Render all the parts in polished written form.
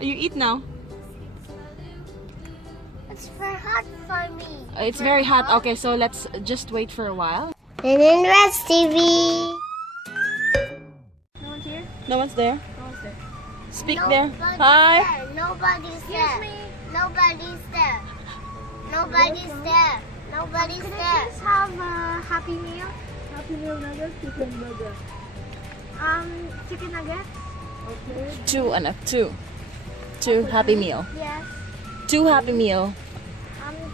You eat now. It's very hot for me. It's very hot. Okay, so let's just wait for a while. And in Rest TV. No one's here? No one's there. No one's there. Speak there. Hi. There. Nobody's there. Excuse me. Nobody's there. Nobody's there. Nobody's Can I there. please have a Happy Meal? Happy Meal nuggets, chicken burger. Chicken nuggets? Okay. Two Happy Meal. Yes. 2 Happy Meal.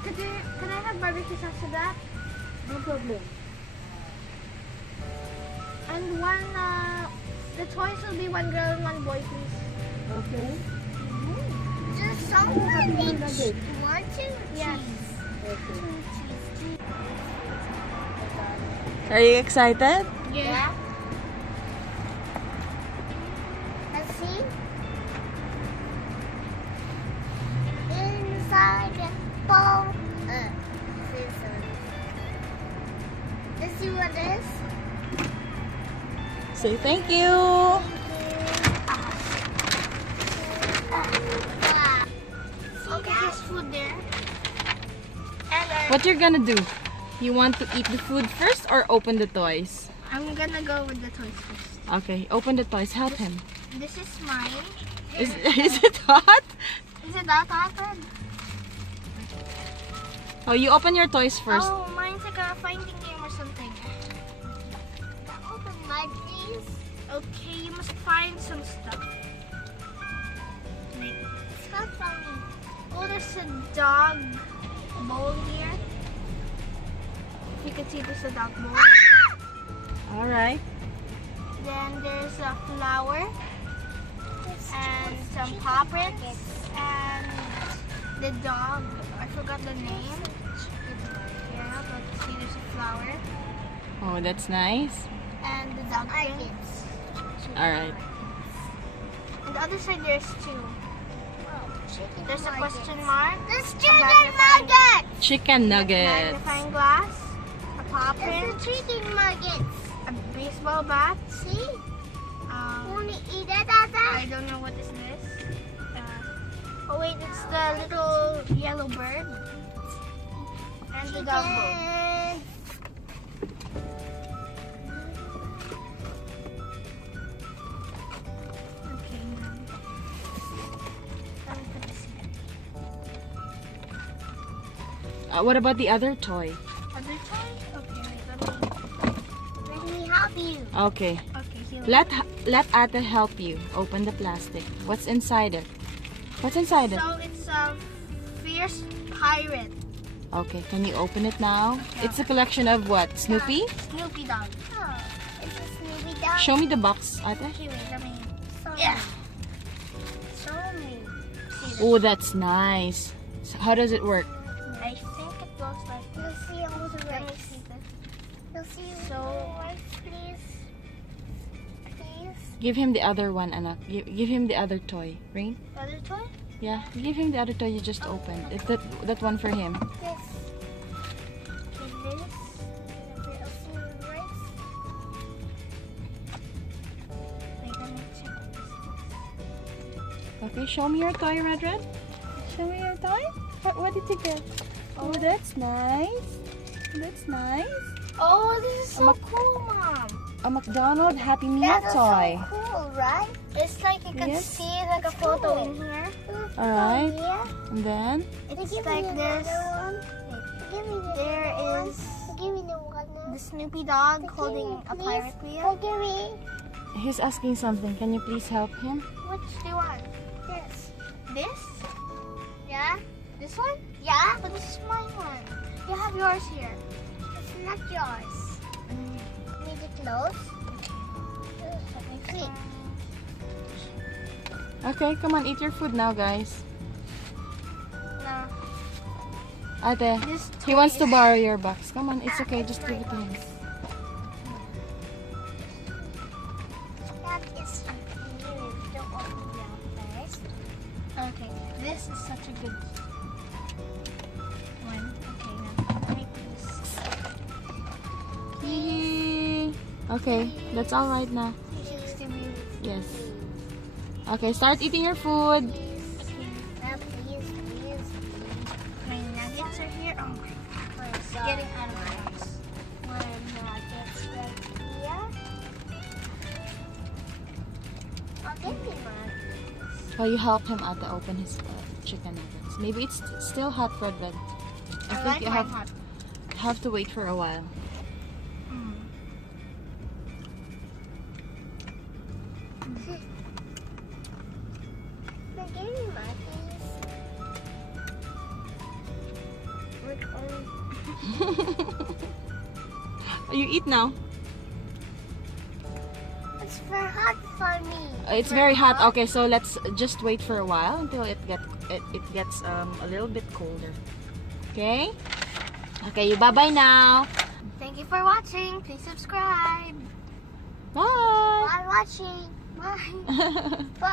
Can I have barbecue sauce to that? No problem. And one, the toys will be 1 girl and 1 boy, please. Okay. Just someone each. One, two, Yes. Are you excited? Yeah. Let's see. Inside the bowl. Let's see what it is. Say thank you. Okay, there's food there. What you're gonna do? You want to eat the food first or open the toys? I'm gonna go with the toys first. Okay, open the toys. Help him. This is mine. Is it hot? Is it that hot? Oh, you open your toys first. Oh, mine's like a finding game or something. Open my please. Okay, you must find some stuff. Like, It's hot for me. oh, there's a dog bowl here. You can see there's a dog bowl. All right. Then there's a flower and some paw prints and the dog. I forgot the name. Yeah, but see there's a flower Oh, that's nice. and the dog prints. All right. On the other side there's 2. There's a question mark. Let's do a the magnifying- nuggets. Chicken nuggets. magnifying glass, a paw It's print, the chicken nuggets. a baseball bat. See? Um, Want to eat it, Tata? I don't know what is this. Oh wait, it's the little yellow bird and the dog bowl. Chicken. Okay, now. Let me put this here. What about the other toy? Other toy? Okay, wait, Let me help you. Okay. okay, here. Let Ate help you open the plastic. What's inside it? What's inside it? So it's a fierce pirate. Okay, can you open it now? It's a collection of what? Snoopy? Snoopy dog. Oh, it's a Snoopy dog. Show me the box, Ate. Okay, wait, let me. Show Yeah. me. Show me. See this. Oh, that's nice. So how does it work? I think it goes like You'll this. see all the Let me rice. see this. You'll see So- the rice, please. Please. Give him the other one, Anak. Give him the other toy. Rain? Other toy? Yeah, give him the other toy you just opened. It's that one for him. Yes. Okay, this. Okay, I'll see the rice. Wait, let me check this. Okay, show me your toy, Red. Show me your toy. What did you get? Oh, that's nice. That's nice. Oh, this is so cool, Mom. A McDonald's Happy Meal That's toy. so cool, right? It's like you can Yes. see like a photo in here. Alright. Yeah. And then, It's Give like me this. another one. Give me the There other is one. Give me the one. the Snoopy dog holding a pirate wheel. Give me. he's asking something. Can you please help him? Which do you want? This. This? Yeah. This one? Yeah. But this is my one. You have yours here. It's not yours. Need it close. Let me see. Okay, come on, eat your food now, guys. No. Ate, This he wants to borrow your box. Come on, it's okay. Just give it to him. That is new. Don't open it first. Okay. This is such a good one. Okay, now let me put this. Hee. Okay, that's all right now. Distribute. Yes. Okay, start eating your food. Please. My nuggets are here. Oh my god. It's getting out of my house. My nuggets right here. Oh, give me nuggets. Oh, you help him out to open his chicken nuggets. Maybe it's still hot, Red. I think like you mine hot. have to wait for a while. Now give me nuggets. You eat now. It's very hot for me. It's very hot. Okay, so let's just wait for a while until it gets a little bit colder. Okay? Okay, you bye-bye now. Thank you for watching. Please subscribe. Bye. Bye watching. Bye.